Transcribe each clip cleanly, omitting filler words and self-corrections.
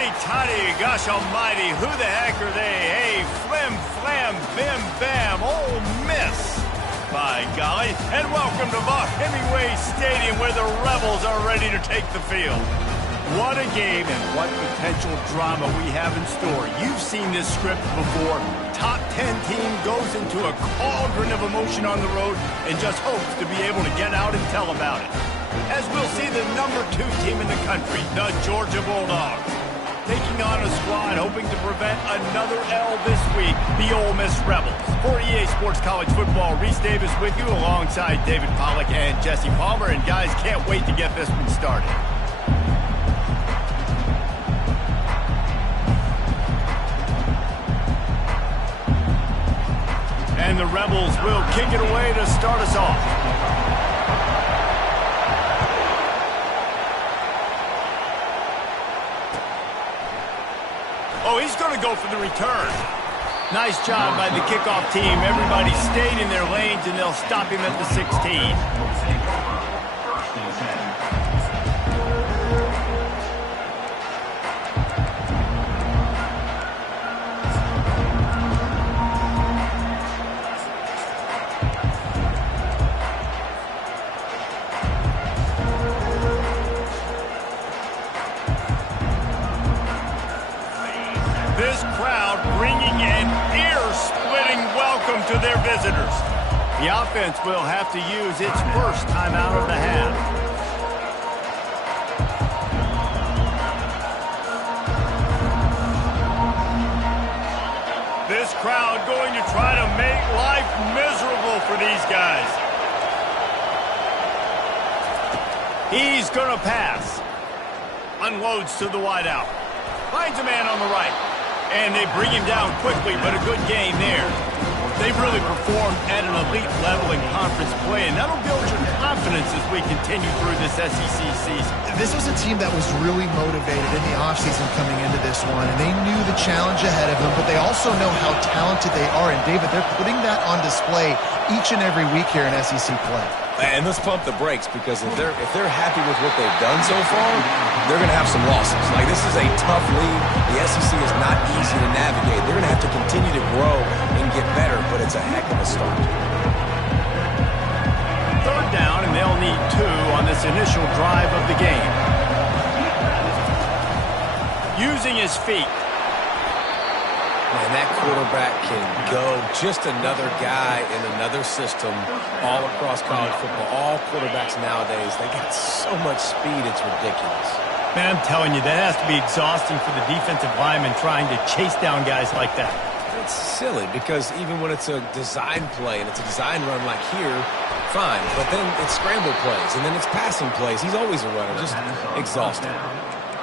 Howdy-toddy, gosh almighty, who the heck are they? Hey, flim, flam, bim, bam, Ole Miss. By golly, and welcome to Vaught Hemingway Stadium where the Rebels are ready to take the field. What a game and what potential drama we have in store. You've seen this script before. Top 10 team goes into a cauldron of emotion on the road and just hopes to be able to get out and tell about it. As we'll see the number 2 team in the country, the Georgia Bulldogs, taking on a squad hoping to prevent another L this week, the Ole Miss Rebels. For EA Sports College Football, Reese Davis with you alongside David Pollack and Jesse Palmer. And guys, can't wait to get this one started. And the Rebels will kick it away to start us off. Oh, he's going to go for the return. Nice job by the kickoff team. Everybody stayed in their lanes, and they'll stop him at the 16. This crowd bringing an ear-splitting welcome to their visitors. The offense will have to use its first timeout of the half. This crowd going to try to make life miserable for these guys. He's going to pass. Unloads to the wideout. Finds a man on the right. And they bring him down quickly, but a good gain there. They've really performed at an elite level in conference play, and that'll build your confidence as we continue through this SEC season. This was a team that was really motivated in the offseason coming into this one, and they knew the challenge ahead of them, but they also know how talented they are. And, David, they're putting that on display each and every week here in SEC play. And let's pump the brakes, because if they're happy with what they've done so far, they're going to have some losses. Like, this is a tough league. The SEC is not easy to navigate. They're going to have to continue to grow and get better, but it's a heck of a start. Third down, and they'll need 2 on this initial drive of the game. Using his feet. Man, that quarterback can go. Just another guy in another system all across college football. All quarterbacks nowadays, they got so much speed, it's ridiculous. Man, I'm telling you, that has to be exhausting for the defensive lineman trying to chase down guys like that. It's silly, because even when it's a design play and it's a design run like here, fine. But then it's scramble plays, and then it's passing plays. He's always a runner, just exhausting.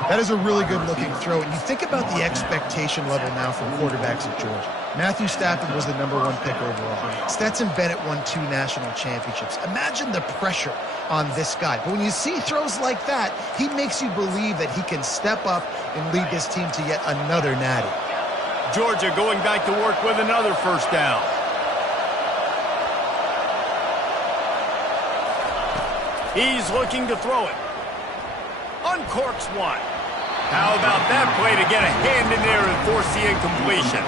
That is a really good-looking throw. And you think about the expectation level now for quarterbacks at Georgia. Matthew Stafford was the #1 pick overall. Stetson Bennett won 2 national championships. Imagine the pressure on this guy. But when you see throws like that, he makes you believe that he can step up and lead this team to yet another natty. Georgia going back to work with another first down. He's looking to throw it. Uncorks one. How about that play to get a hand in there and force the incompletion?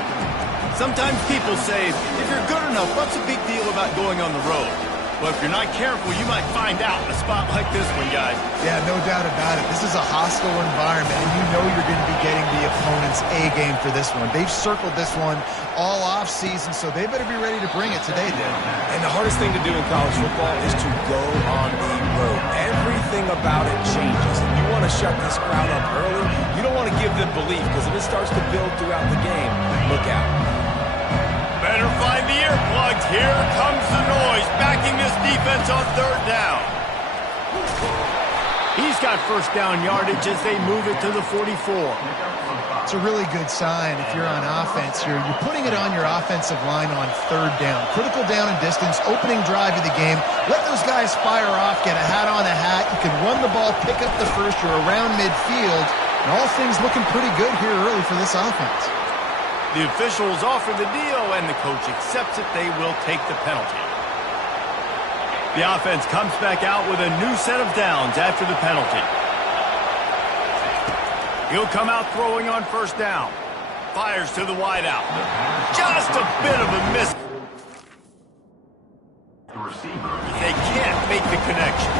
Sometimes people say, if you're good enough, what's the big deal about going on the road? Well, if you're not careful, you might find out in a spot like this one, guys. Yeah, no doubt about it. This is a hostile environment, and you know you're going to be getting the opponent's A game for this one. They've circled this one all off-season, so they better be ready to bring it today, Dave. And the hardest thing to do in college football is to go on the road. Everything about it changes. And you want to shut this crowd up early. You don't want to give them belief, because if it starts to build throughout the game, look out. Better find the earplugs. Here comes the noise, backing this defense on third down. He's got first down yardage as they move it to the 44. It's a really good sign if you're on offense here. You're putting it on your offensive line on third down. Critical down and distance, opening drive of the game. Let those guys fire off, get a hat on a hat. You can run the ball, pick up the first. You're around midfield. And all things looking pretty good here early for this offense. The officials offer the deal, and the coach accepts it. They will take the penalty. The offense comes back out with a new set of downs after the penalty. He'll come out throwing on first down. Fires to the wideout. Just a bit of a miss. They can't make the connection.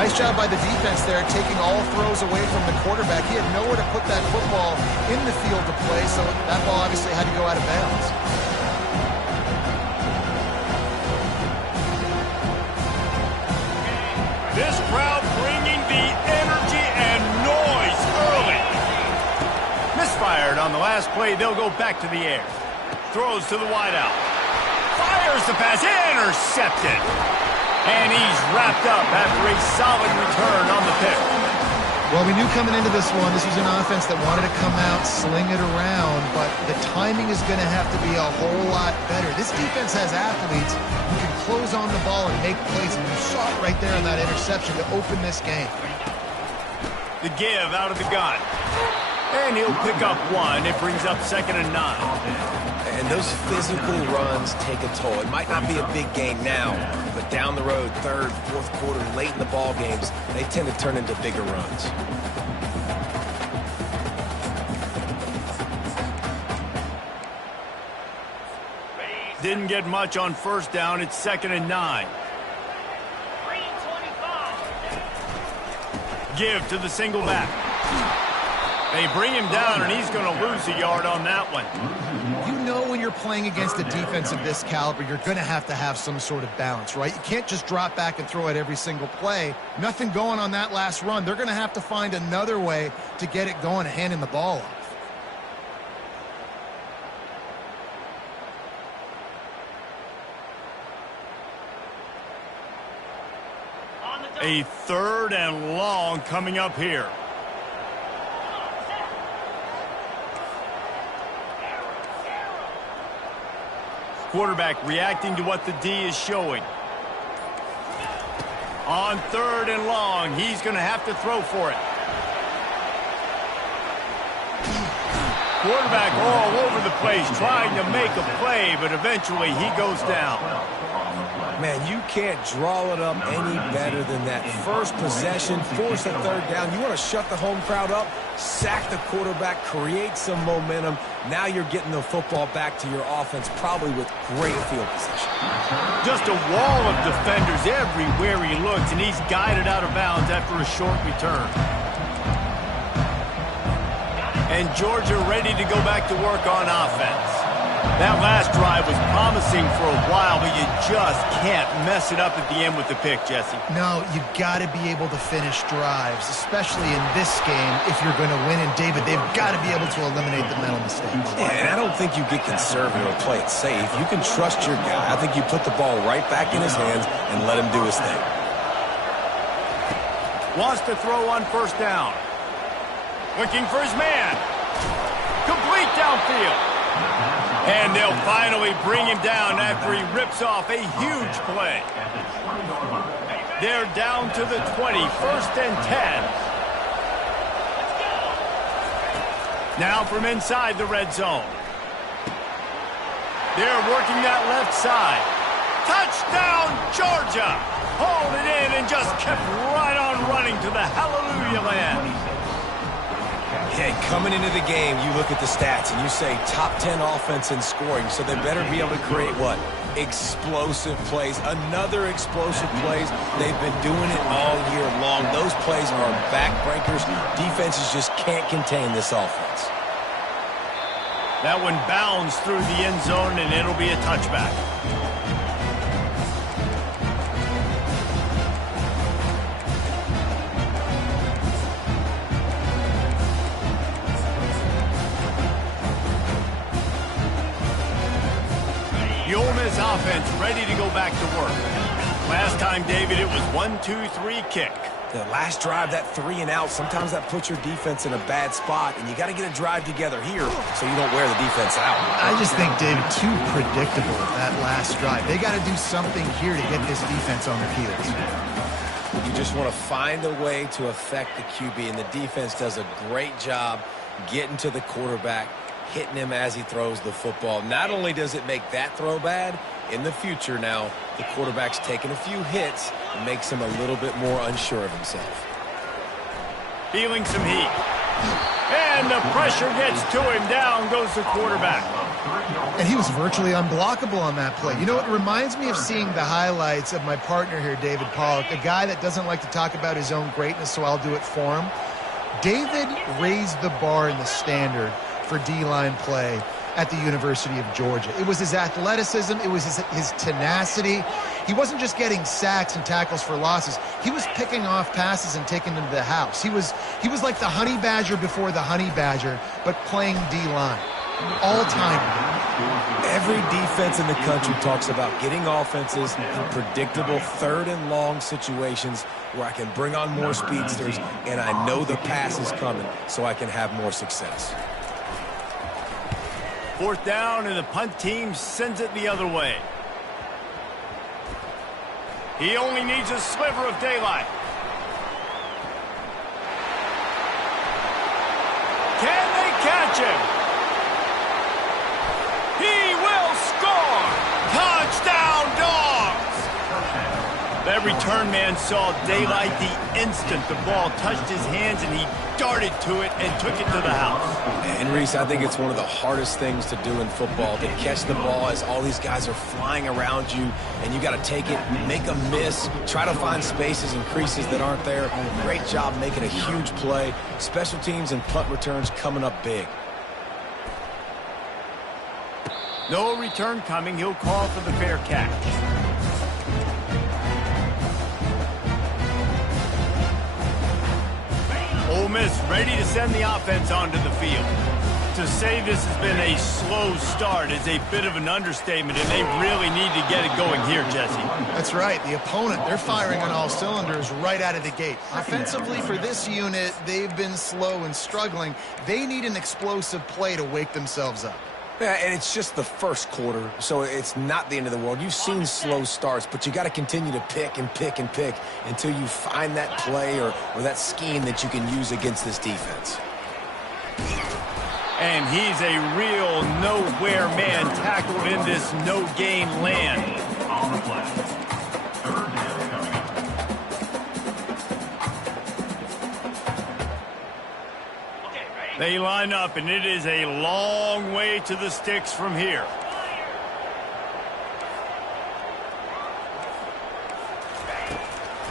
Nice job by the defense there, taking all throws away from the quarterback. He had nowhere to put that football in the field to play, so that ball obviously had to go out of bounds. This crowd bringing the energy and noise early. Misfired on the last play. They'll go back to the air. Throws to the wideout. Fires the pass. Intercepted. And he's wrapped up after a solid return on the pick. Well, we knew coming into this one, this was an offense that wanted to come out, sling it around, but the timing is going to have to be a whole lot better. This defense has athletes who can close on the ball and make plays, and you saw it right there on that interception to open this game. The give out of the gun. And he'll pick up one. It brings up 2nd and 9. And those physical runs take a toll. It might not be a big game now, but down the road, 3rd, 4th quarter, late in the ball games, they tend to turn into bigger runs. Didn't get much on first down. It's 2nd and 9. Give to the single back. They bring him down, and he's going to lose a yard on that one. You know when you're playing against a defense of this caliber, you're going to have some sort of balance, right? You can't just drop back and throw it every single play. Nothing going on that last run. They're going to have to find another way to get it going and handing the ball off. A 3rd and long coming up here. Quarterback reacting to what the D is showing. On 3rd and long, he's going to have to throw for it. Quarterback all over the place trying to make a play, but eventually he goes down. Man, you can't draw it up any better than that. First possession, force a 3rd down. You want to shut the home crowd up, sack the quarterback, create some momentum. Now you're getting the football back to your offense, probably with great field position. Just a wall of defenders everywhere he looks, and he's guided out of bounds after a short return. And Georgia ready to go back to work on offense. That last drive was promising for a while, but you just can't mess it up at the end with the pick, Jesse. No, you got to be able to finish drives, especially in this game if you're going to win. And, David, they've got to be able to eliminate the mental mistakes. Yeah, and I don't think you get conservative or play it safe. You can trust your guy. I think you put the ball right back in his hands and let him do his thing. Wants to throw on first down. Looking for his man. Complete downfield. And they'll finally bring him down after he rips off a huge play. They're down to the 20, 1st and 10. Now from inside the red zone. They're working that left side. Touchdown, Georgia! Hauled it in and just kept right on running to the hallelujah land. Hey, coming into the game, you look at the stats and you say top 10 offense in scoring, so they better be able to create what? Explosive plays. Another explosive plays. They've been doing it all year long. Those plays are backbreakers. Defenses just can't contain this offense. That one bounds through the end zone, and it'll be a touchback. The Ole Miss offense ready to go back to work. Last time, David, it was 1-2-3 kick. The last drive, that 3 and out, sometimes that puts your defense in a bad spot, and you got to get a drive together here so you don't wear the defense out. I just think, David, too predictable that last drive. They got to do something here to get this defense on their heels. You just want to find a way to affect the QB, and the defense does a great job getting to the quarterback, hitting him as he throws the football. Not only does it make that throw bad, in the future now, the quarterback's taking a few hits and makes him a little bit more unsure of himself. Feeling some heat. And the pressure gets to him. Down goes the quarterback. And he was virtually unblockable on that play. You know, it reminds me of seeing the highlights of my partner here, David Pollock, a guy that doesn't like to talk about his own greatness, so I'll do it for him. David raised the bar in the standard for D-line play at the University of Georgia. It was his athleticism. It was his tenacity. He wasn't just getting sacks and tackles for losses. He was picking off passes and taking them to the house. He was like the Honey Badger before the Honey Badger, but playing D-line. All time. Every defense in the country talks about getting offenses in predictable third and long situations where I can bring on more speedsters and I know the pass is coming so I can have more success. 4th down, and the punt team sends it the other way. He only needs a sliver of daylight. Can they catch him? He will score! Touchdown, Dogs! That return man saw daylight the instant the ball touched his hands, and he darted to it and took it to the house. And Reese, I think it's one of the hardest things to do in football, to catch the ball as all these guys are flying around you, and you got to take it, make a miss, try to find spaces and creases that aren't there. Great job making a huge play. Special teams and punt returns coming up big. No return coming. He'll call for the fair catch. Ole Miss ready to send the offense onto the field. To say this has been a slow start is a bit of an understatement, and they really need to get it going here, Jesse. That's right. The opponent, they're firing on all cylinders right out of the gate. Offensively, for this unit, they've been slow and struggling. They need an explosive play to wake themselves up. Yeah, and it's just the first quarter, so it's not the end of the world. You've seen slow starts, but you got to continue to pick and pick and pick until you find that play or that scheme that you can use against this defense. And he's a real nowhere man tackled in this no-gain land. On the play. 3rd down coming up. They line up, and it is a long way to the sticks from here.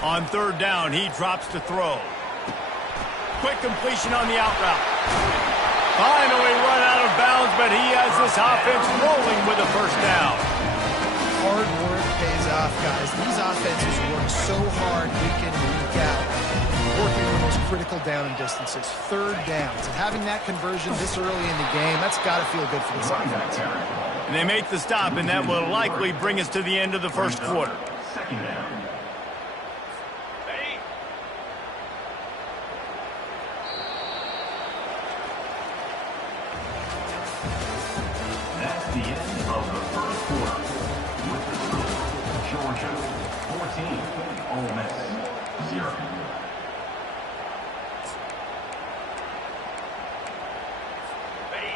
On 3rd down, he drops to throw. Quick completion on the out route. Finally run out of bounds, but he has this offense rolling with a 1st down. Hard work pays off, guys. These offenses work so hard week in, week out, working on those critical down and distances, 3rd downs. And having that conversion this early in the game, that's got to feel good for this offense. And they make the stop, and that will likely bring us to the end of the 1st quarter. 2nd down. That's the end of the 1st quarter. With the score, Georgia 14, Ole Miss 0.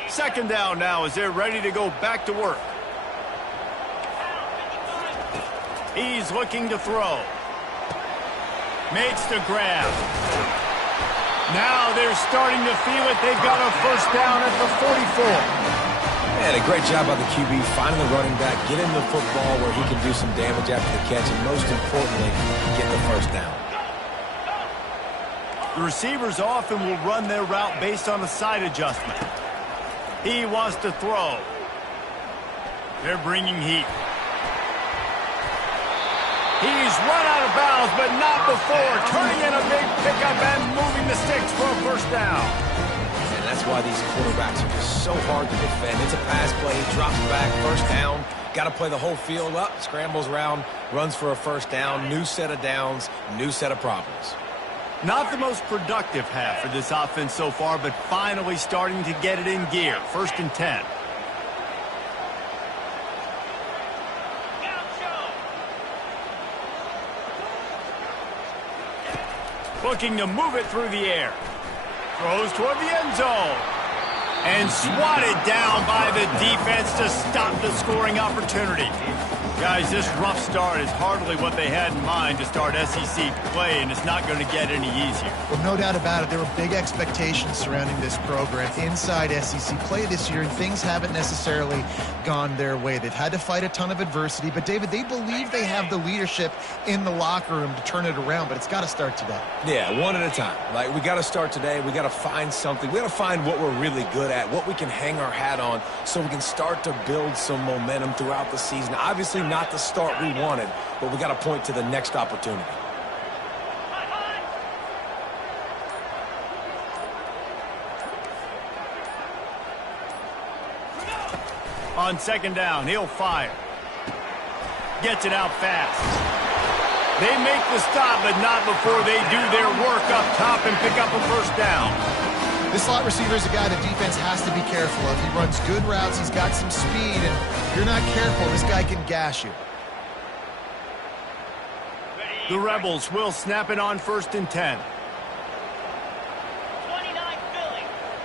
2nd down now as they're ready to go back to work. He's looking to throw. Makes the grab. Now they're starting to feel it. They've got a 1st down at the 44. And a great job by the QB finding the running back, get him the football where he can do some damage after the catch, and most importantly, get the 1st down. The receivers often will run their route based on a side adjustment. He wants to throw. They're bringing heat. He's run out of bounds, but not before. Turning in a big pickup and moving the sticks for a 1st down. And that's why these quarterbacks are just so hard to defend. It's a pass play. He drops back, 1st down. Got to play the whole field up, scrambles around, runs for a 1st down. New set of downs, new set of problems. Not the most productive half for this offense so far, but finally starting to get it in gear. 1st and 10. Looking to move it through the air. Throws toward the end zone. And swatted down by the defense to stop the scoring opportunity. Guys, this rough start is hardly what they had in mind to start SEC play, and it's not going to get any easier. Well, no doubt about it. There were big expectations surrounding this program inside SEC play this year, and things haven't necessarily gone their way. They've had to fight a ton of adversity, but, David, they believe they have the leadership in the locker room to turn it around, but it's got to start today. Yeah, one at a time. Like, we got to start today. We got to find something. We got to find what we're really good at, what we can hang our hat on, so we can start to build some momentum throughout the season. Obviously, not the start we wanted, but we got to point to the next opportunity. On second down, he'll fire. Gets it out fast. They make the stop, but not before they do their work up top and pick up a first down. This slot receiver is a guy the defense has to be careful of. He runs good routes. He's got some speed, and if you're not careful, this guy can gash you. The Rebels will snap it on 1st and 10. 29 Philly.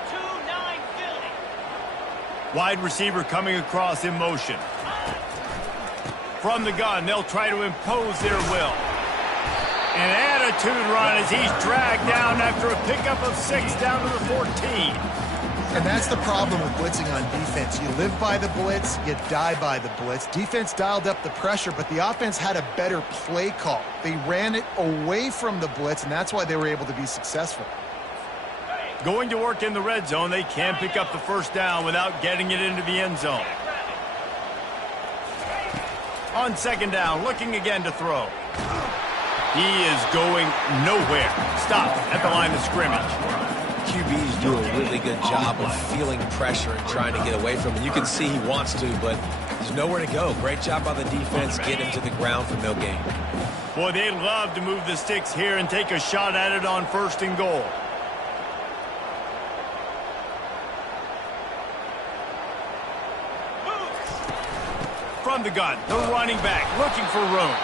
2-9 Philly. Wide receiver coming across in motion. From the gun, they'll try to impose their will. An attitude run as he's dragged down after a pickup of 6 down to the 14. And that's the problem with blitzing on defense. You live by the blitz, you die by the blitz. Defense dialed up the pressure, but the offense had a better play call. They ran it away from the blitz, and that's why they were able to be successful. Going to work in the red zone, they can pick up the first down without getting it into the end zone. On second down, looking again to throw. He is going nowhere. Stop at the line of scrimmage. QBs do a really good job of feeling pressure and trying to get away from it. You can see he wants to, but there's nowhere to go. Great job by the defense. Get him to the ground for no gain. Boy, they love to move the sticks here and take a shot at it on 1st and goal. From the gun, the running back looking for room.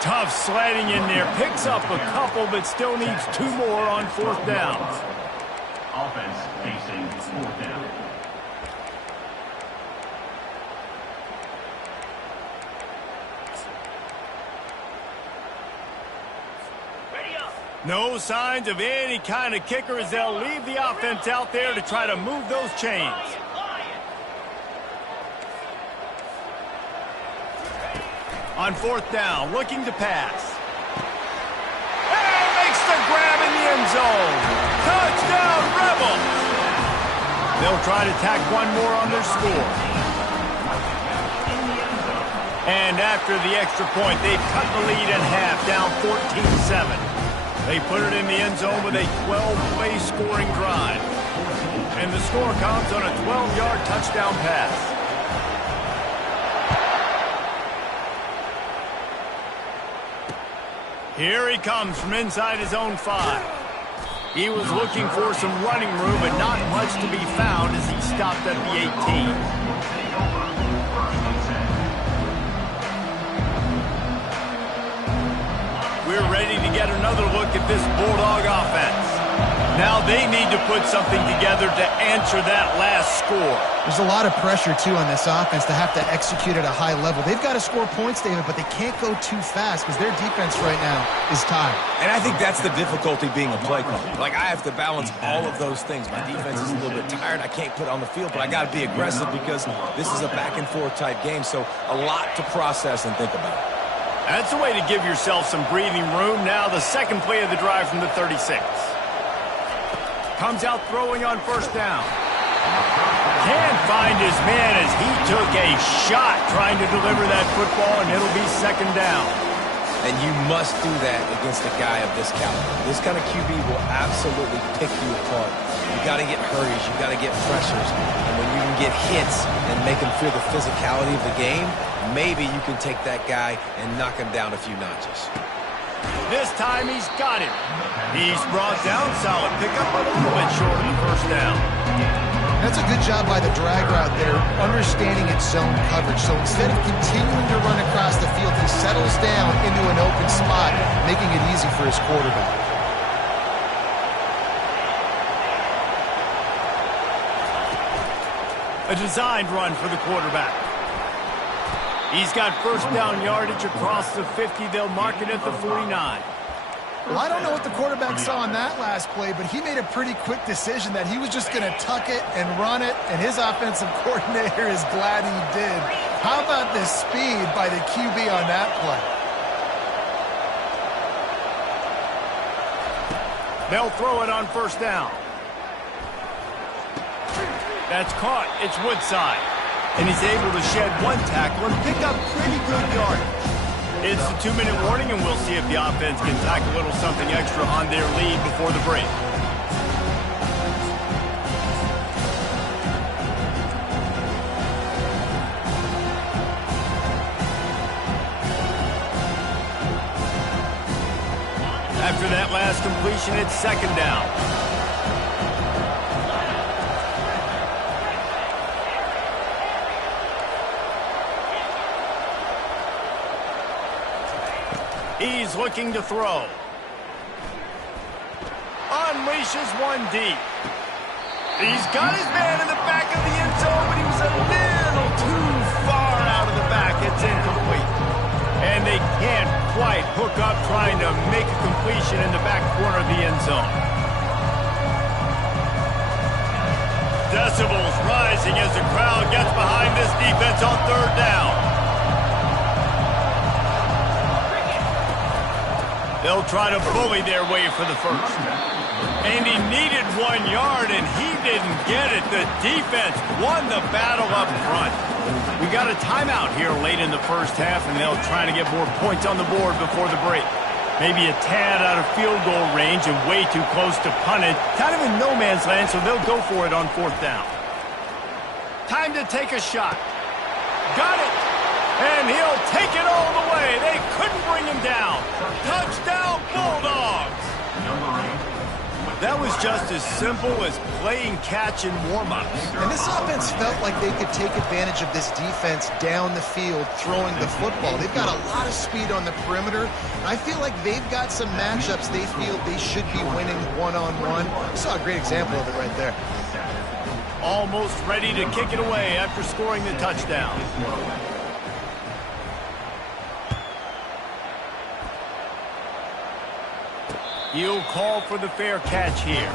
Tough sliding in there. Picks up a couple, but still needs 2 more on 4th down. Offense facing 4th down. No signs of any kind of kicker as they'll leave the offense out there to try to move those chains. On 4th down, looking to pass. And makes the grab in the end zone. Touchdown, Rebels! They'll try to tack 1 more on their score. And after the extra point, they've cut the lead in half, down 14-7. They put it in the end zone with a 12-play scoring drive. And the score comes on a 12-yard touchdown pass. Here he comes from inside his own 5. He was looking for some running room, but not much to be found as he stopped at the 18. We're ready to get another look at this Bulldog offense. Now they need to put something together to answer that last score. There's a lot of pressure, too, on this offense to have to execute at a high level. They've got to score points, David, but they can't go too fast because their defense right now is tired. And I think that's the difficulty being a play caller. Like, I have to balance all of those things. My defense is a little bit tired. I can't put it on the field, but I got to be aggressive because this is a back-and-forth type game, so a lot to process and think about. That's a way to give yourself some breathing room. Now the second play of the drive from the 36. Comes out throwing on 1st down. Can't find his man as he took a shot trying to deliver that football, and it'll be 2nd down. And you must do that against a guy of this caliber. This kind of QB will absolutely pick you apart. You got to get hurries. You got to get pressures. And when you can get hits and make him feel the physicality of the game, maybe you can take that guy and knock him down a few notches. This time he's got him. He's brought down. Solid pickup, but a little bit short of the 1st down. That's a good job by the drag route there, understanding its zone coverage. So instead of continuing to run across the field, he settles down into an open spot, making it easy for his quarterback. A designed run for the quarterback. He's got first down yardage across the 50. They'll mark it at the 49. Well, I don't know what the quarterback saw on that last play, but he made a pretty quick decision that he was just going to tuck it and run it, and his offensive coordinator is glad he did. How about the speed by the QB on that play? They'll throw it on first down. That's caught. It's Woodside. And he's able to shed one tackle and pick up pretty good yardage. It's a 2-minute warning, and we'll see if the offense can tack a little something extra on their lead before the break. After that last completion, it's second down. He's looking to throw. Unleashes one deep. He's got his man in the back of the end zone, but he was a little too far out of the back. It's incomplete. And they can't quite hook up trying to make a completion in the back corner of the end zone. Decibels rising as the crowd gets behind this defense on third down. They'll try to bully their way for the first. And he needed 1 yard, and he didn't get it. The defense won the battle up front. We got a timeout here late in the first half, and they'll try to get more points on the board before the break. Maybe a tad out of field goal range and way too close to punt it. Kind of in no man's land, so they'll go for it on fourth down. Time to take a shot. Got it. And he'll take it all the way. They couldn't bring him down. Touchdown, Bulldogs. That was just as simple as playing catch in warm-ups. And this offense felt like they could take advantage of this defense down the field throwing the football. They've got a lot of speed on the perimeter. I feel like they've got some matchups they feel they should be winning one-on-one. Saw a great example of it right there. Almost ready to kick it away after scoring the touchdown. He'll call for the fair catch here.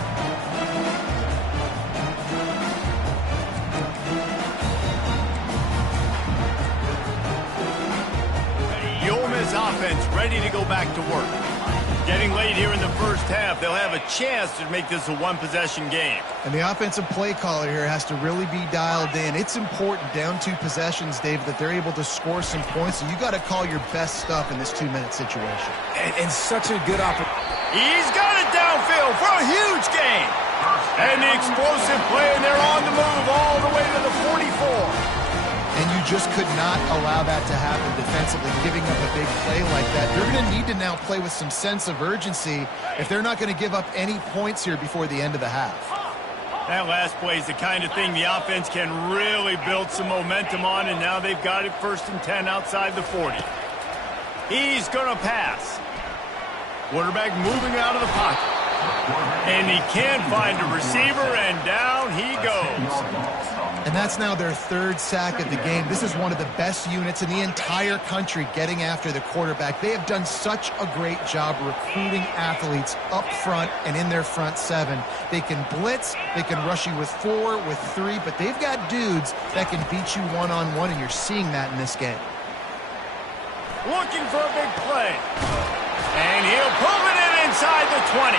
The Ole Miss offense ready to go back to work. Getting late here in the first half, they'll have a chance to make this a one-possession game. And the offensive play caller here has to really be dialed in. It's important down 2 possessions, Dave, that they're able to score some points. So you got to call your best stuff in this 2-minute situation. And such a good opportunity. He's got it downfield for a huge gain. And the explosive play, and they're on the move all the way to the 44. And you just could not allow that to happen defensively, giving up a big play like that. They're going to need to now play with some sense of urgency if they're not going to give up any points here before the end of the half. That last play is the kind of thing the offense can really build some momentum on, and now they've got it first and 10 outside the 40. He's going to pass. Quarterback moving out of the pocket. And he can't find a receiver, and down he goes. And that's now their 3rd sack of the game. This is one of the best units in the entire country getting after the quarterback. They have done such a great job recruiting athletes up front and in their front 7. They can blitz, they can rush you with 4, with 3, but they've got dudes that can beat you one-on-one, and you're seeing that in this game. Looking for a big play. And he'll pull it in inside the 20.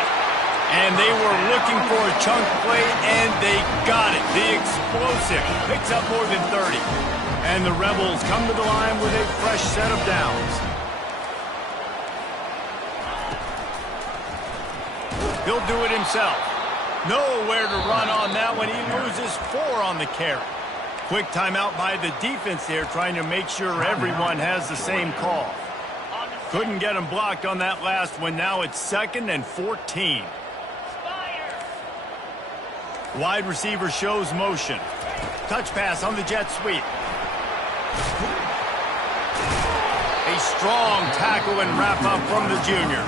And they were looking for a chunk play, and they got it. The explosive picks up more than 30. And the Rebels come to the line with a fresh set of downs. He'll do it himself. Nowhere to run on that one. He loses 4 on the carry. Quick timeout by the defense there, trying to make sure everyone has the same call. Couldn't get him blocked on that last one. Now it's 2nd and 14. Wide receiver shows motion. Touch pass on the jet sweep. A strong tackle and wrap up from the junior.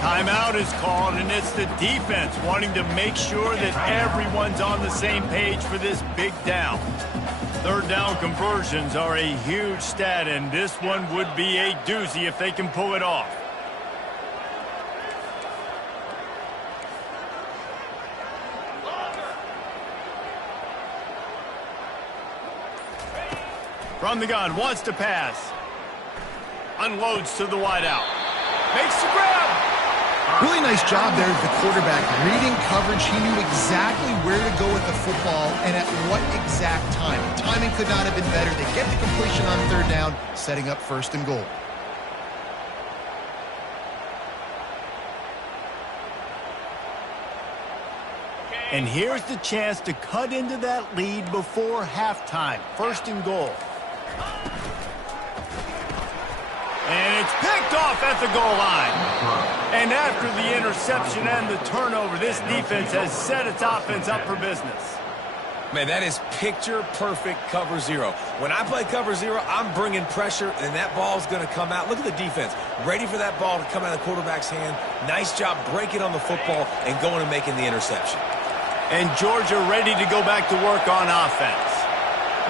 Timeout is called, and it's the defense wanting to make sure that everyone's on the same page for this big down. Third down conversions are a huge stat, and this one would be a doozy if they can pull it off. From the gun, wants to pass. Unloads to the wideout. Makes the grab. Really nice job there of the quarterback. Reading coverage, he knew exactly where to go with the football and at what exact time. Timing could not have been better. They get the completion on third down, setting up first and goal. And here's the chance to cut into that lead before halftime. First and goal. And it's picked off at the goal line. And after the interception and the turnover, this defense has set its offense up for business. Man, that is picture-perfect cover zero. When I play cover zero, I'm bringing pressure, and that ball's going to come out. Look at the defense. Ready for that ball to come out of the quarterback's hand. Nice job breaking on the football and going and making the interception. And Georgia ready to go back to work on offense.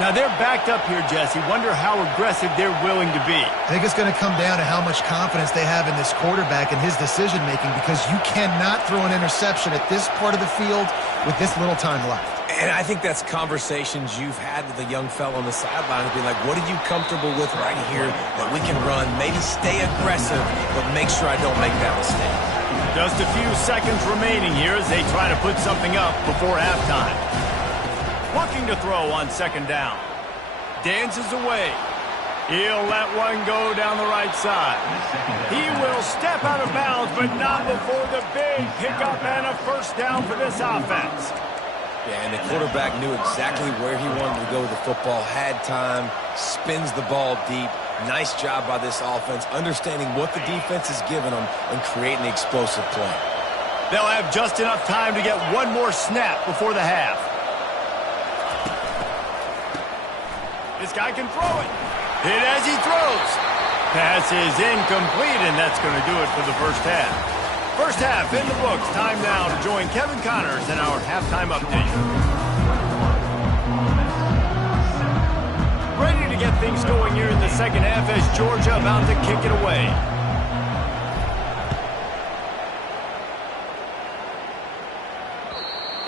Now, they're backed up here, Jesse. Wonder how aggressive they're willing to be. I think it's going to come down to how much confidence they have in this quarterback and his decision-making, because you cannot throw an interception at this part of the field with this little time left. And I think that's conversations you've had with a young fellow on the sideline to be like, what are you comfortable with right here that we can run? Maybe stay aggressive, but make sure I don't make that mistake. Just a few seconds remaining here as they try to put something up before halftime. Looking to throw on second down. Dances away. He'll let one go down the right side. He will step out of bounds, but not before the big pickup and a first down for this offense. Yeah, and the quarterback knew exactly where he wanted to go with the football, had time, spins the ball deep. Nice job by this offense, understanding what the defense is giving them and creating the explosive play. They'll have just enough time to get one more snap before the half. This guy can throw it. Hit as he throws. Pass is incomplete, and that's going to do it for the first half. First half in the books. Time now to join Kevin Connors in our halftime update. Ready to get things going here in the second half as Georgia about to kick it away.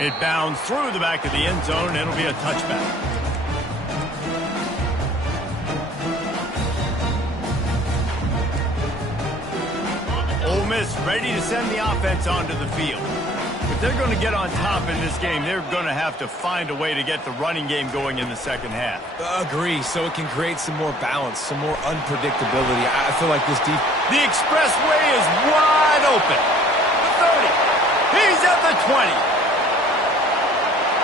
It bounds through the back of the end zone, and it'll be a touchback. Ole Miss ready to send the offense onto the field. If they're going to get on top in this game, they're going to have to find a way to get the running game going in the second half. Agree, so it can create some more balance, some more unpredictability. I feel like this deep. The expressway is wide open. The 30. He's at the 20.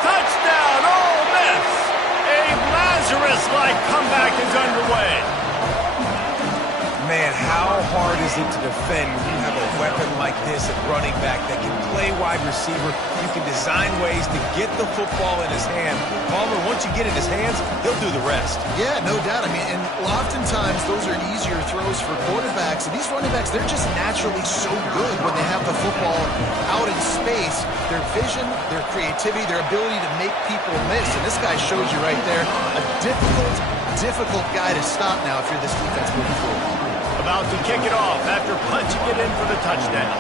Touchdown, Ole Miss. A Lazarus-like comeback is underway. Man, how hard is it to defend when you have a weapon like this at running back that can play wide receiver? You can design ways to get the football in his hand. Palmer, once you get it in his hands, he'll do the rest. Yeah, no doubt. I mean, and oftentimes those are easier throws for quarterbacks. And these running backs, they're just naturally so good when they have the football out in space. Their vision, their creativity, their ability to make people miss. And this guy shows you right there a difficult guy to stop now if you're this defense moving forward. About to kick it off after punching it in for the touchdown.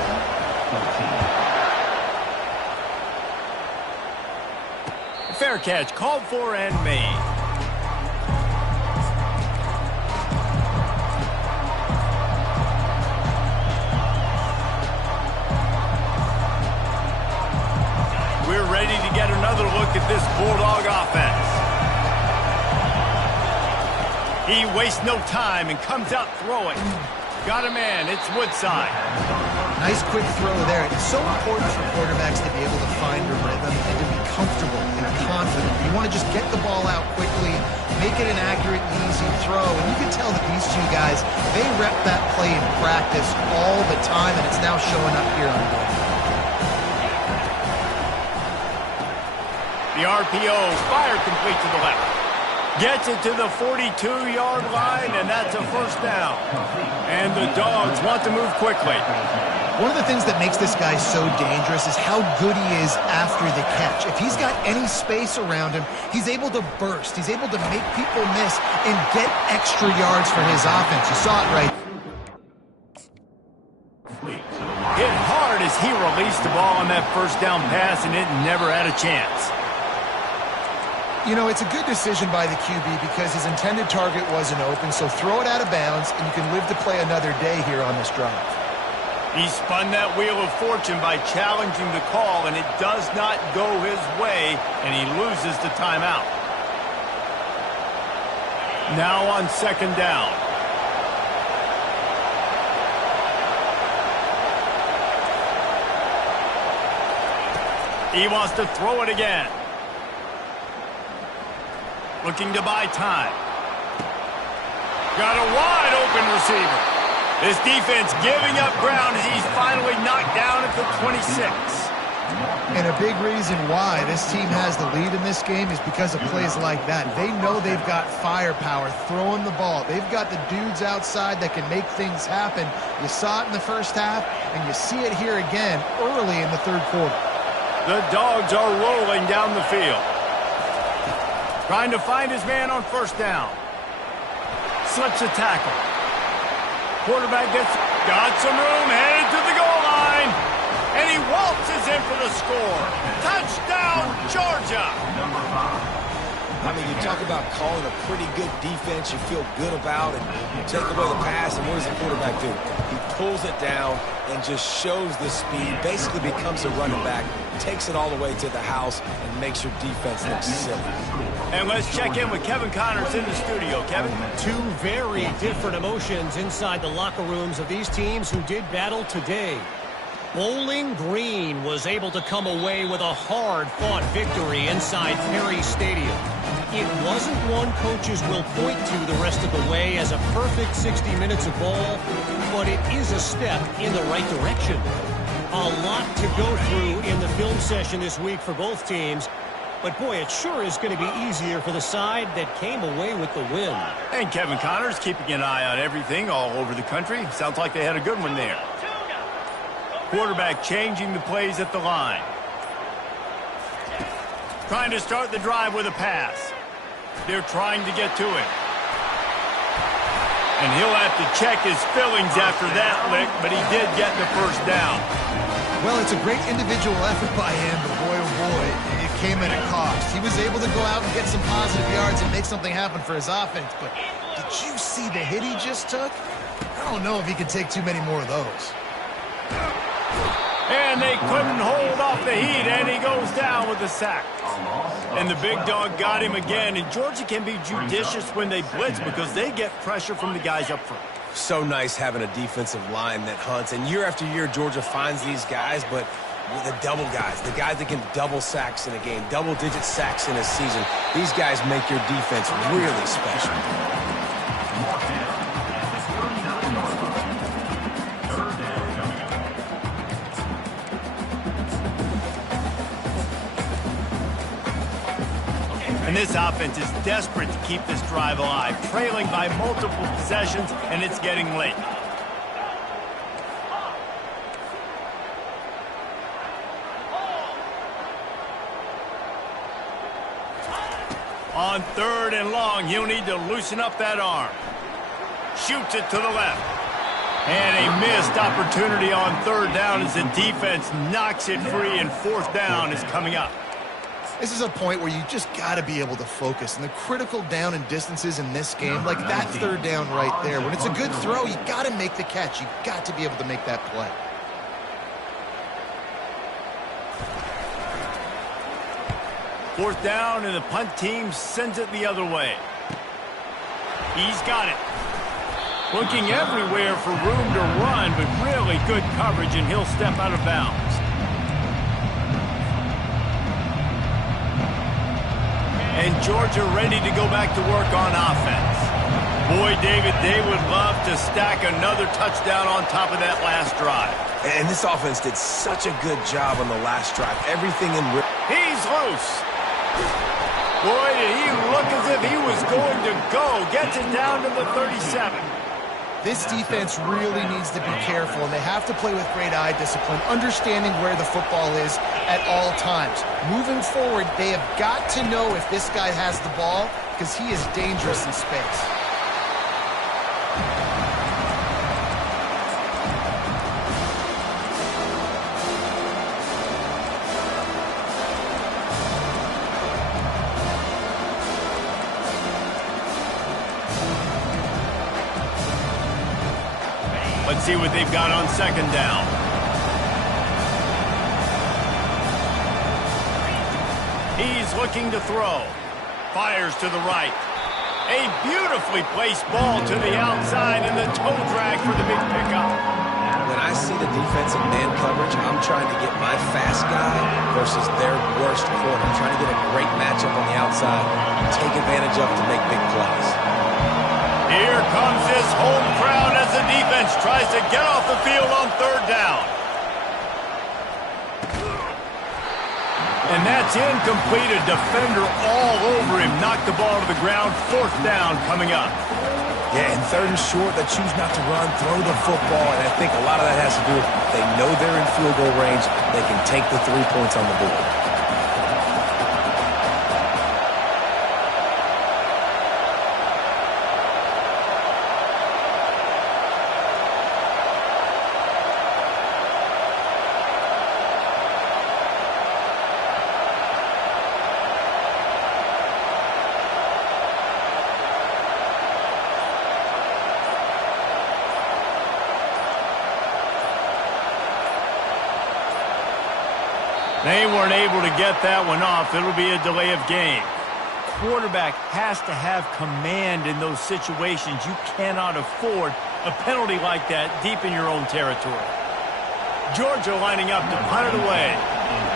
Fair catch called for and made. We're ready to get another look at this Bulldog offense. He wastes no time and comes out throwing. Got a man. It's Woodside. Nice quick throw there. It's so important for quarterbacks to be able to find a rhythm and to be comfortable and confident. You want to just get the ball out quickly, make it an accurate and easy throw. And you can tell that these two guys, they rep that play in practice all the time, and it's now showing up here on game. The RPO fired complete to the left. Gets it to the 42-yard line, and that's a first down. And the Dogs want to move quickly. One of the things that makes this guy so dangerous is how good he is after the catch. If he's got any space around him, he's able to burst. He's able to make people miss and get extra yards for his offense. You saw it right. Hit hard as he released the ball on that first down pass, and it never had a chance. You know, it's a good decision by the QB because his intended target wasn't open, so throw it out of bounds, and you can live to play another day here on this drive. He spun that wheel of fortune by challenging the call, and it does not go his way, and he loses the timeout. Now on second down. He wants to throw it again. Looking to buy time. Got a wide open receiver. This defense giving up ground as he's finally knocked down at the 26. And a big reason why this team has the lead in this game is because of plays like that. They know they've got firepower throwing the ball. They've got the dudes outside that can make things happen. You saw it in the first half, and you see it here again early in the third quarter. The Dogs are rolling down the field. Trying to find his man on first down. Slips a tackle. Quarterback got some room, headed to the goal line. And he waltzes in for the score. Touchdown, Georgia. I mean, you talk about calling a pretty good defense you feel good about, and you take away the pass, and what does the quarterback do? He pulls it down and just shows the speed, basically becomes a running back, takes it all the way to the house, and makes your defense look silly. And let's check in with Kevin Connors in the studio. Kevin? Two very different emotions inside the locker rooms of these teams who did battle today. Bowling Green was able to come away with a hard-fought victory inside Perry Stadium. It wasn't one coaches will point to the rest of the way as a perfect 60 minutes of ball, but it is a step in the right direction. A lot to go through in the film session this week for both teams, but boy, it sure is going to be easier for the side that came away with the win. And Kevin Connors keeping an eye on everything all over the country. Sounds like they had a good one there. Quarterback changing the plays at the line. Trying to start the drive with a pass. They're trying to get to him. And he'll have to check his fillings after that lick, but he did get the first down. Well, it's a great individual effort by him, but boy, oh boy, it came at a cost. He was able to go out and get some positive yards and make something happen for his offense, but did you see the hit he just took? I don't know if he can take too many more of those. And they couldn't hold off the heat, and he goes down with a sack. And the big dog got him again, and Georgia can be judicious when they blitz because they get pressure from the guys up front. So nice having a defensive line that hunts, and year after year, Georgia finds these guys, but the double guys, the guys that can double sacks in a game, double-digit sacks in a season, these guys make your defense really special. And this offense is desperate to keep this drive alive, trailing by multiple possessions, and it's getting late. On third and long, he'll need to loosen up that arm. Shoots it to the left. And a missed opportunity on third down as the defense knocks it free, and fourth down is coming up. This is a point where you just got to be able to focus. And the critical down and distances in this game, like that third down right there, when it's a good throw, you got to make the catch. You got to be able to make that play. Fourth down, and the punt team sends it the other way. He's got it. Looking everywhere for room to run, but really good coverage, and he'll step out of bounds. And Georgia ready to go back to work on offense. Boy, David, they would love to stack another touchdown on top of that last drive. And this offense did such a good job on the last drive. Everything in... He's loose. Boy, did he look as if he was going to go. Gets it down to the 37. This defense really needs to be careful, and they have to play with great eye discipline, understanding where the football is at all times. Moving forward, they have got to know if this guy has the ball, because he is dangerous in space. Let's see what they've got on second down. He's looking to throw. Fires to the right. A beautifully placed ball to the outside and the toe drag for the big pickup. When I see the defensive man coverage, I'm trying to get my fast guy versus their worst corner. I'm trying to get a great matchup on the outside, take advantage of to make big plays. Here comes this home crowd as the defense tries to get off the field on third down. And that's incomplete. A defender all over him. Knocked the ball to the ground. Fourth down coming up. Yeah, and third and short, they choose not to run, throw the football, and I think a lot of that has to do with they know they're in field goal range. They can take the 3 points on the board. They weren't able to get that one off. It'll be a delay of game. Quarterback has to have command in those situations. You cannot afford a penalty like that deep in your own territory. Georgia lining up to punt it away.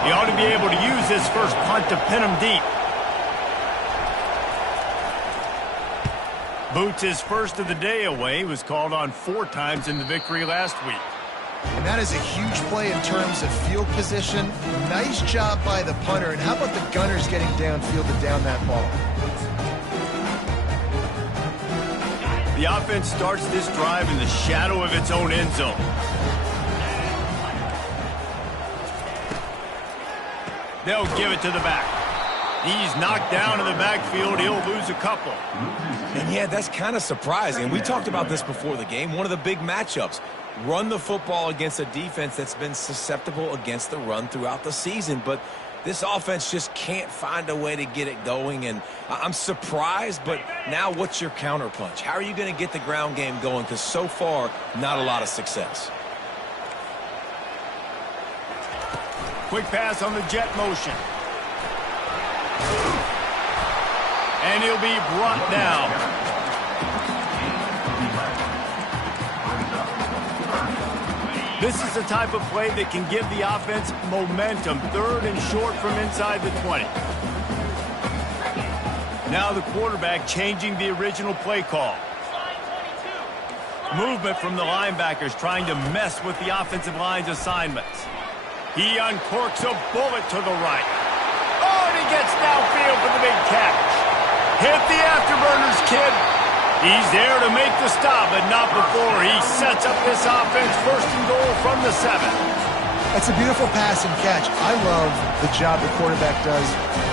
He ought to be able to use his first punt to pin him deep. Boots' first of the day away was called on 4 times in the victory last week. And that is a huge play in terms of field position. Nice job by the punter. And how about the Gunners getting downfield to down that ball? The offense starts this drive in the shadow of its own end zone. They'll give it to the back. He's knocked down in the backfield. He'll lose a couple. And yeah, that's kind of surprising. We talked about this before the game. One of the big matchups. Run the football against a defense that's been susceptible against the run throughout the season. But this offense just can't find a way to get it going. And I'm surprised, but now what's your counterpunch? How are you going to get the ground game going? Because so far, not a lot of success. Quick pass on the jet motion. And he'll be brought down. This is the type of play that can give the offense momentum. Third and short from inside the 20. Now the quarterback changing the original play call. Movement from the linebackers trying to mess with the offensive line's assignments. He uncorks a bullet to the right. Oh, and he gets downfield for the big catch. Hit the afterburners, kid. He's there to make the stop, but not before he sets up this offense. First and goal from the 7. That's a beautiful pass and catch. I love the job the quarterback does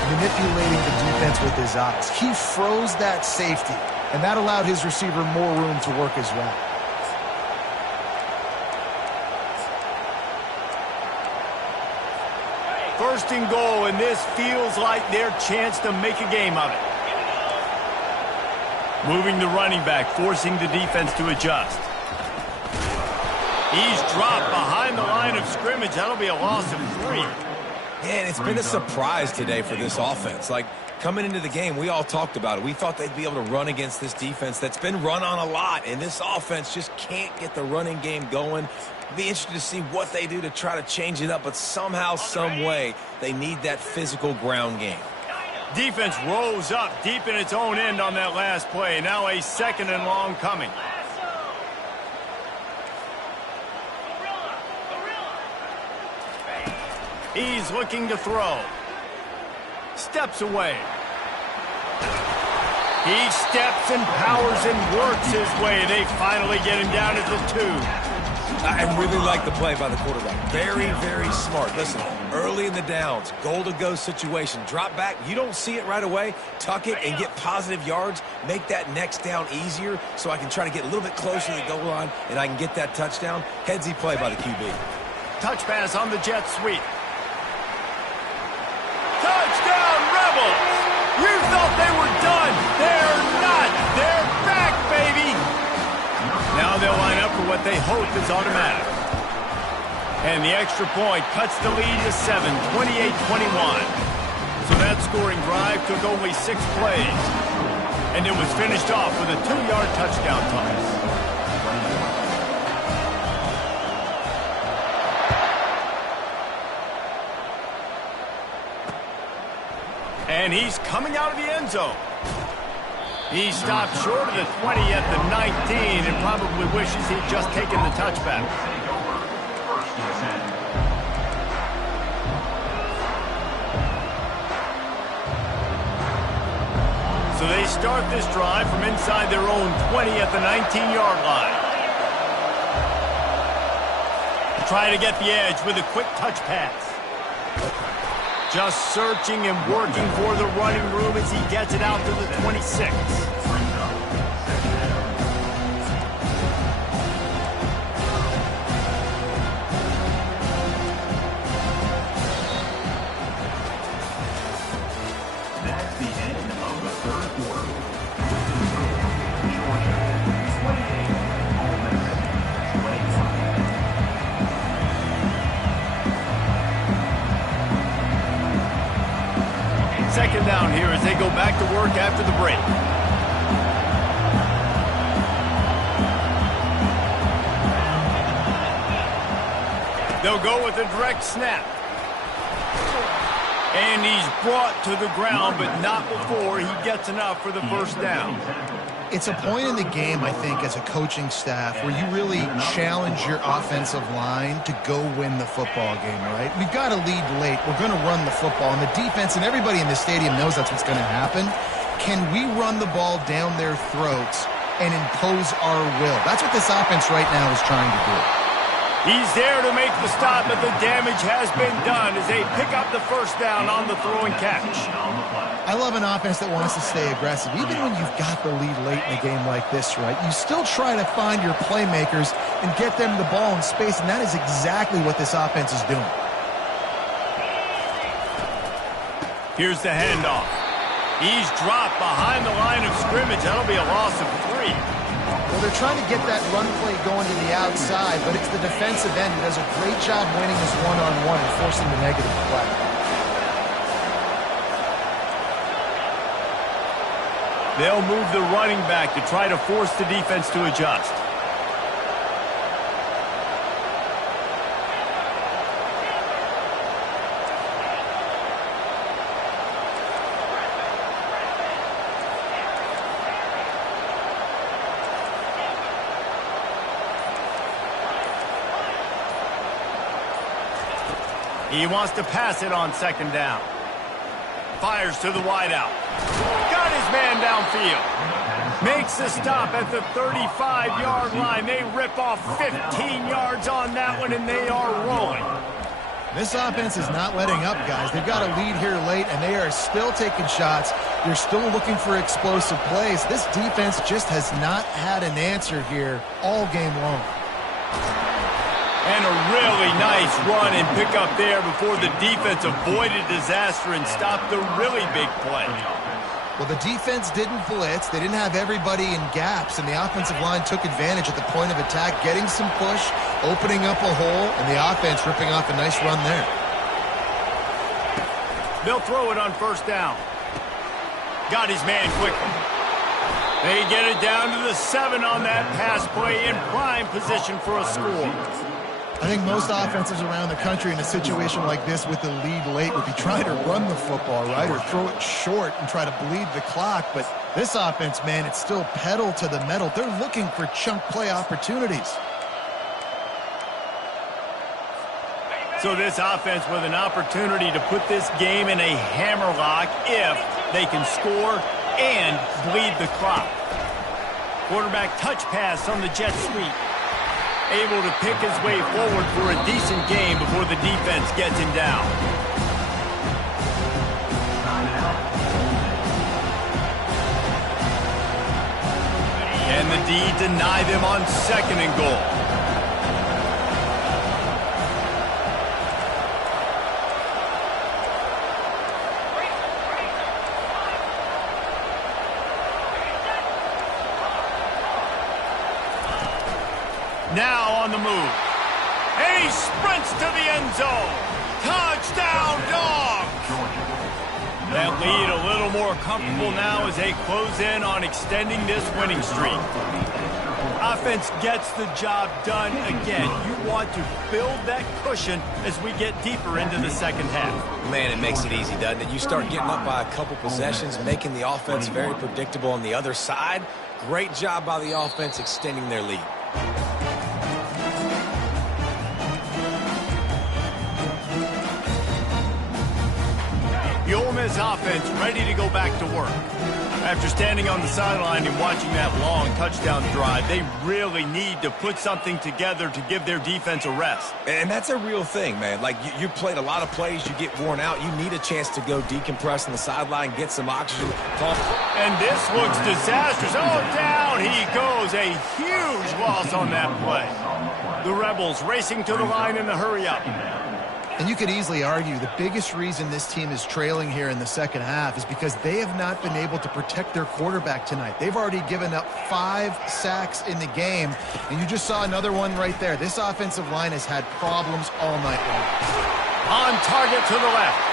manipulating the defense with his eyes. He froze that safety, and that allowed his receiver more room to work as well. First and goal, and this feels like their chance to make a game of it. Moving the running back, forcing the defense to adjust. He's dropped behind the line of scrimmage. That'll be a loss of 3. Yeah, and it's been a surprise today for this offense. Like, coming into the game, we all talked about it. We thought they'd be able to run against this defense that's been run on a lot, and this offense just can't get the running game going. Be interested to see what they do to try to change it up, but somehow, some way, they need that physical ground game. Defense rose up deep in its own end on that last play. Now a second and long coming. He's looking to throw. Steps away. He steps and powers and works his way. They finally get him down at the 2. I really like the play by the quarterback. Very, very smart. Listen, early in the downs, goal-to-go situation, drop back. You don't see it right away. Tuck it and get positive yards. Make that next down easier so I can try to get a little bit closer to the goal line and I can get that touchdown. Headsy play by the QB. Touch pass on the jet sweep. Touchdown, Rebels! You thought they were done. They're not. They're back, baby. Now they'll line up for what they hope is automatic. And the extra point cuts the lead to 7, 28-21. So that scoring drive took only 6 plays. And it was finished off with a 2-yard touchdown toss. And he's coming out of the end zone. He stopped short of the 20 at the 19 and probably wishes he'd just taken the touchback. So they start this drive from inside their own 20 at the 19-yard line. Try to get the edge with a quick touch pass. Just searching and working for the running room as he gets it out to the 26. That's the end of the third quarter. Second down here as they go back to work after the break. They'll go with a direct snap. And he's brought to the ground, but not before he gets enough for the first down. It's a point in the game, I think, as a coaching staff where you really challenge your offensive line to go win the football game, right? We've got to lead late. We're going to run the football. And the defense and everybody in the stadium knows that's what's going to happen. Can we run the ball down their throats and impose our will? That's what this offense right now is trying to do. He's there to make the stop, but the damage has been done as they pick up the first down on the throw and catch. I love an offense that wants to stay aggressive. Even when you've got the lead late in a game like this, right, you still try to find your playmakers and get them the ball in space, and that is exactly what this offense is doing. Here's the handoff. He's dropped behind the line of scrimmage. That'll be a loss of 3. Well, they're trying to get that run play going to the outside, but it's the defensive end who does a great job winning his one-on-one and forcing the negative play. They'll move the running back to try to force the defense to adjust. He wants to pass it on second down. Fires to the wideout. Got his man downfield. Makes the stop at the 35-yard line. They rip off 15 yards on that one, and they are rolling. This offense is not letting up, guys. They've got a lead here late, and they are still taking shots. They're still looking for explosive plays. This defense just has not had an answer here all game long. And a really nice run and pick up there before the defense avoided disaster and stopped the really big play. Well, the defense didn't blitz. They didn't have everybody in gaps, and the offensive line took advantage at the point of attack, getting some push, opening up a hole, and the offense ripping off a nice run there. They'll throw it on first down. Got his man quickly. They get it down to the 7 on that pass play in prime position for a score. I think most offenses around the country in a situation like this with the lead late would be trying to run the football, right, or throw it short and try to bleed the clock. But this offense, man, it's still pedal to the metal. They're looking for chunk play opportunities. So this offense with an opportunity to put this game in a hammerlock if they can score and bleed the clock. Quarterback touch pass on the jet sweep. Able to pick his way forward for a decent game before the defense gets him down. And the D deny them on 2nd and goal. Now on the move. And he sprints to the end zone. Touchdown, Dogs! That lead a little more comfortable now as they close in on extending this winning streak. Offense gets the job done again. You want to build that cushion as we get deeper into the second half. Man, it makes it easy, doesn't it? You start getting up by a couple possessions, making the offense very predictable on the other side. Great job by the offense extending their lead. The Ole Miss offense ready to go back to work. After standing on the sideline and watching that long touchdown drive, they really need to put something together to give their defense a rest. And that's a real thing, man. Like, you played a lot of plays, you get worn out. You need a chance to go decompress on the sideline, get some oxygen. And this looks disastrous. Oh, down he goes. A huge loss on that play. The Rebels racing to the line in the hurry-up. And you could easily argue the biggest reason this team is trailing here in the second half is because they have not been able to protect their quarterback tonight. They've already given up 5 sacks in the game, and you just saw another one right there. This offensive line has had problems all night long. On target to the left.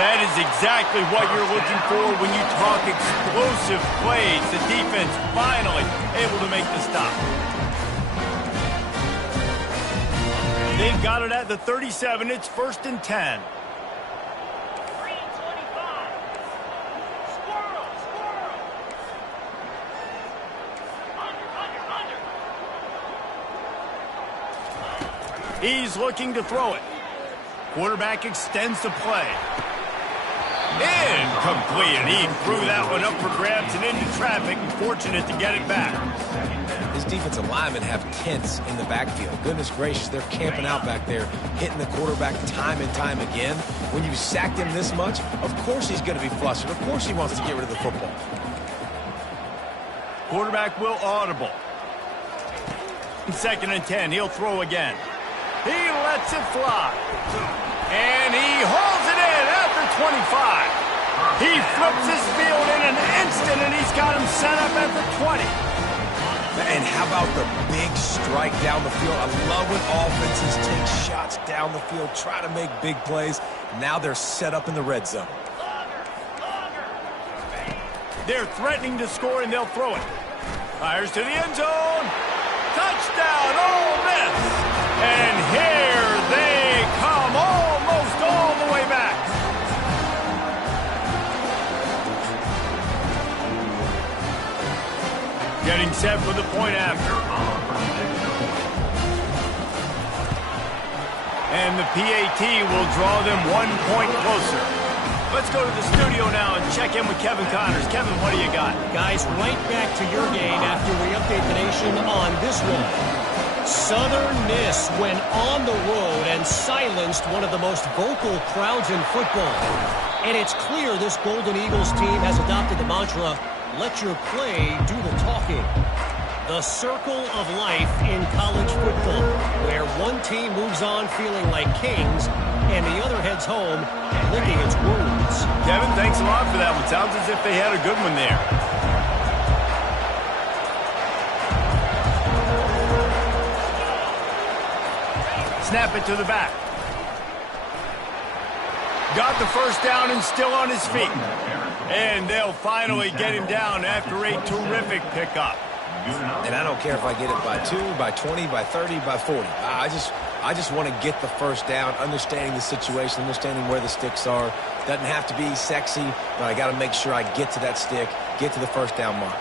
That is exactly what you're looking for when you talk explosive plays. The defense finally able to make the stop. They've got it at the 37. It's 1st and 10. 3:25. Squirrel, squirrel. Under. He's looking to throw it. Quarterback extends the play. Incomplete. And he threw that one up for grabs and into traffic, and fortunate to get it back. His defensive linemen have tents in the backfield. Goodness gracious, they're camping out back there, hitting the quarterback time and time again. When you sacked him this much, of course he's going to be flustered. Of course he wants to get rid of the football. Quarterback will audible. 2nd and 10. He'll throw again. He lets it fly. And he holds it in at the 25. He flips his field in an instant, and he's got him set up at the 20. And how about the big strike down the field? I love when offenses take shots down the field, try to make big plays. Now they're set up in the red zone. They're threatening to score, and they'll throw it. Fires to the end zone. Touchdown, Ole Miss. And here they come, almost all the way back. Getting set for the point after. And the PAT will draw them 1 point closer. Let's go to the studio now and check in with Kevin Connors. Kevin, what do you got? Guys, right back to your game after we update the nation on this one. Southern Miss went on the road and silenced one of the most vocal crowds in football. And it's clear this Golden Eagles team has adopted the mantra, let your play do the talking. The circle of life in college football, where one team moves on feeling like kings and the other heads home licking its wounds. Kevin, thanks a lot for that one. Sounds as if they had a good one there. Snap it to the back. Got the first down and still on his feet. And they'll finally get him down after a terrific pickup. And I don't care if I get it by 2, by 20, by 30, by 40. I just want to get the first down, understanding the situation, understanding where the sticks are. Doesn't have to be sexy, but I got to make sure I get to that stick, get to the first down mark.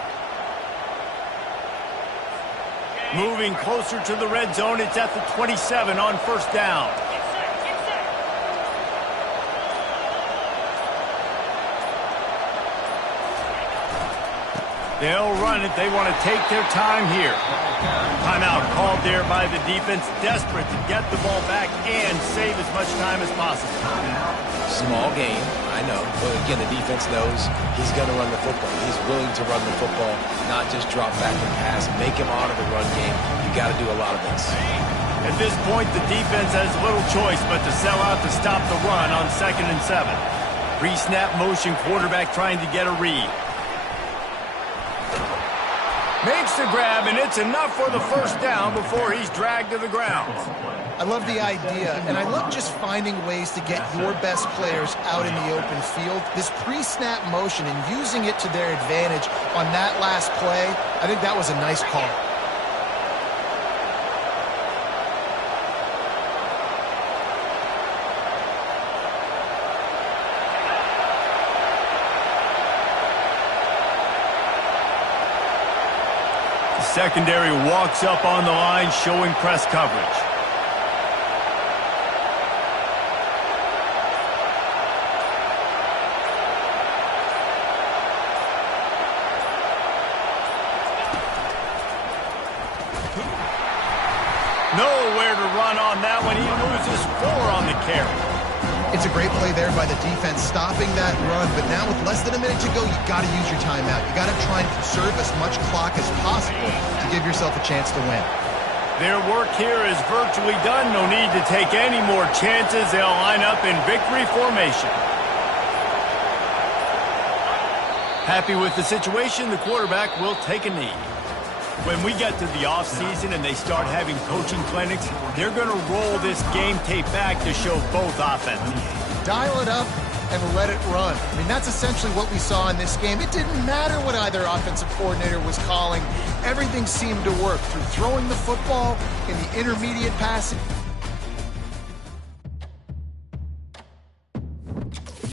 Moving closer to the red zone, it's at the 27 on first down. They'll run it. They want to take their time here. Timeout called there by the defense, desperate to get the ball back and save as much time as possible. Small game, I know. But again, the defense knows he's going to run the football. He's willing to run the football, not just drop back and pass. Make him honor the run game. You got to do a lot of this. At this point, the defense has little choice but to sell out to stop the run on 2nd and 7. Pre-snap motion, quarterback trying to get a read. Makes the grab, and it's enough for the first down before he's dragged to the ground. I love the idea, and I love just finding ways to get your best players out in the open field. This pre-snap motion and using it to their advantage on that last play, I think that was a nice call. Secondary walks up on the line, showing press coverage. Nowhere to run on that one. He loses 4 on the carry. It's a great play there by the defense, stopping that run. But now with less than a minute to go, you've got to use your timeout. You've got to try and conserve as much clock as possible to give yourself a chance to win. Their work here is virtually done. No need to take any more chances. They'll line up in victory formation. Happy with the situation, the quarterback will take a knee. When we get to the offseason and they start having coaching clinics, they're going to roll this game tape back to show both offenses. Dial it up and let it run. I mean, that's essentially what we saw in this game. It didn't matter what either offensive coordinator was calling. Everything seemed to work through throwing the football in the intermediate passing.